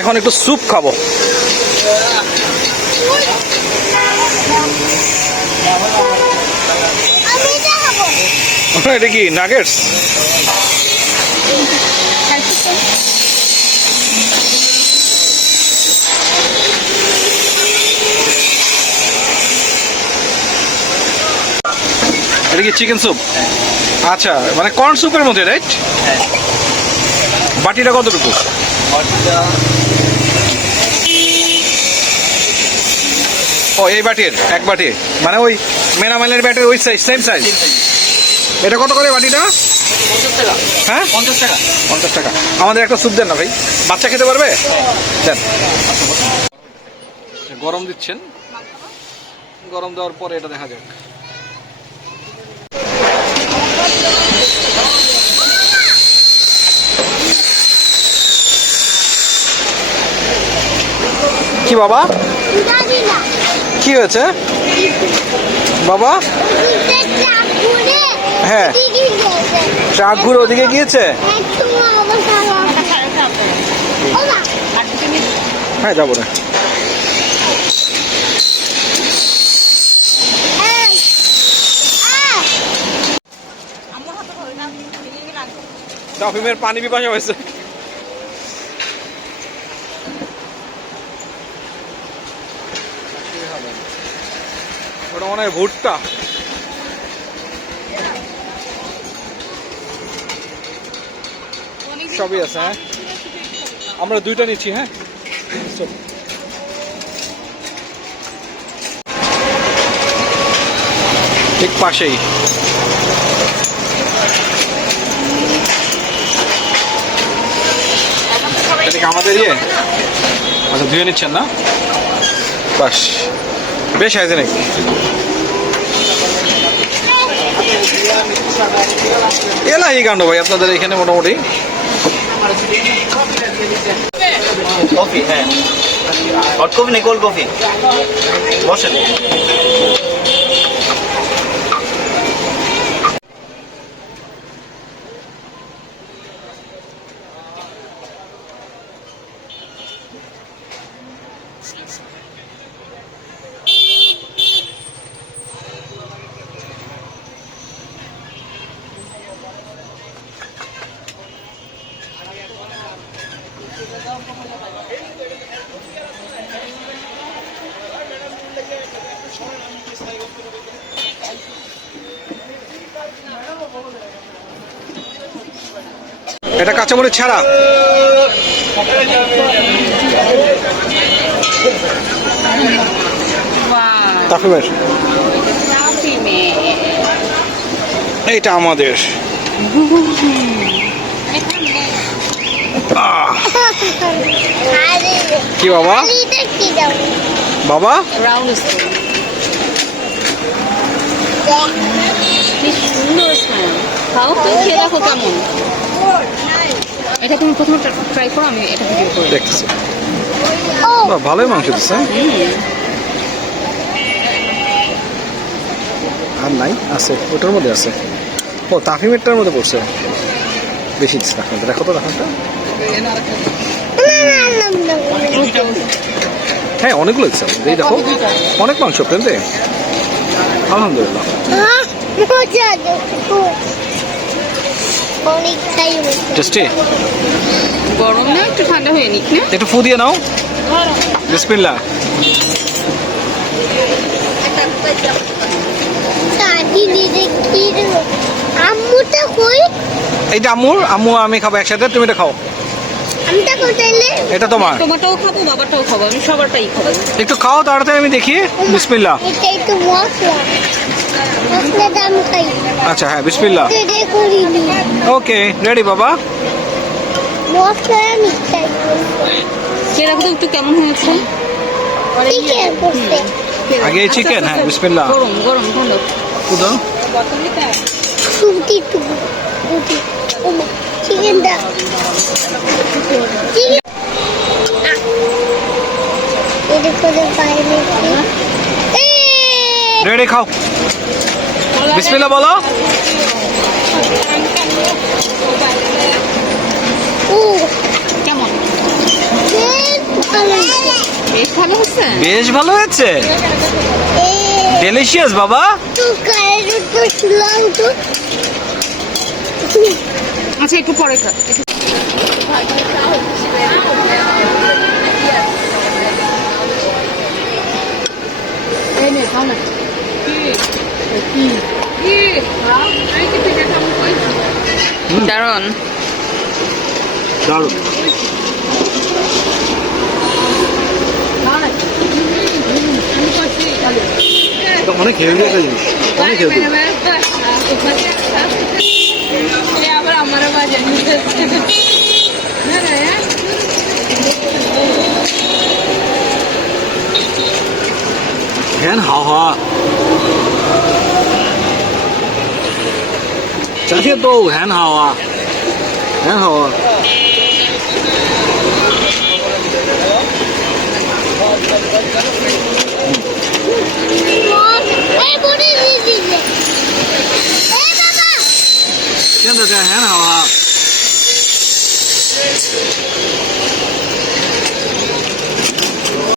এখন একটু স্যুপ খাবো। এটা কি নাগেটস? এটা কি চিকেন স্যুপ? আচ্ছা, মানে কর্ন স্যুপের মধ্যে, রাইট? বাটিটা কতটুকু? ও এই বাটির এক বাটি, মানে ওই মেনামালের ব্যাটের ওই সাইজ, সেম সাইজ। এটা কত করে বাটিটা? 50 টাকা। হ্যাঁ 50 টাকা। 50 টাকা। আমাদের একটা স্যুপ দেন না ভাই, বাচ্চা খেতে পারবে? দেন। গরম দিচ্ছেন, গরম দেওয়ার পরে এটা দেখা যাক। কি বাবা, কি হয়েছে বাবা? হ্যাঁ, ট্রাক ঘুরে ওদিকে গিয়েছে। হ্যাঁ যাবো না। তাফিমের পানি পিপাসা হয়েছে। ওটা মনে হয় ভুট্টা। সবই আছে। হ্যাঁ, আমরা দুইটা নিচ্ছি। হ্যাঁ, ঠিক পাশেই। এটা কি আমাদের ইয়ে? আচ্ছা, ধুয়ে নিচ্ছেন না? বাস, বেশ হাইজেনিক। এলাহি কাণ্ড ভাই আপনাদের এখানে মোটামুটি। কফি, হ্যাঁ, হট কফি নেই, কোল্ড কফি বসেন। এটা কাঁচামরিচ ছাড়া। তাফিমের এইটা আমাদের। কি বাবা? বাবা সুন্দর স্মেল। খাও তো, খেয়ে দেখো কেমন। এটা তুমি প্রথমে ট্রাই করো, আমি এটা ভিডিও করে দেখতেছি। ভালোই মাংস দিচ্ছে। আর নাই, আছে ওটার মধ্যে আছে। ও তাফিমেরটার মধ্যে পড়ছে বেশি। দেখো তো দেখাটা। হ্যাঁ, অনেকগুলো দিচ্ছে। এই দেখো, অনেক মাংস প্রেমতে। আলহামদুলিল্লাহ। টেস্টি। গরম না, একটু ঠান্ডা হয়ে নিক না। একটু ফু দিয়ে নাও। বিসমিল্লাহ। এইটা আম্মু আমি খাবো একসাথে, তুমি এটা খাও। এটা তোমার। তোমারটাও খাবো, বাবারটাও খাবো, আমি সবারটাই খাবো। একটু খাও তাড়াতাড়ি, আমি দেখি। বিসমিল্লাহ। আচ্ছা, হ্যাঁ, বিসমিল্লাহ। ওকে, রেডি বাবা। খেয়ে দেখো একটু কেমন হয়েছে। আগে চিকেন। হ্যাঁ, বিসমিল্লাহ। গরম গরম ঠান্ডা। কুদো রেডি, খাও। বিসমিল্লাহ বলো। কেমন? বেশ ভালো হচ্ছে। বেশ ভালো হয়েছে, ডেলিশিয়াস বাবা। আচ্ছা একটু পরে খা। এই নে খাও না। দারুণ। দারুণ। এটা অনেক হেলদি একটা জিনিস, অনেক হেলদি। আবার আমার বাজে很好啊，这些都很好啊，很好啊。现在这很好啊。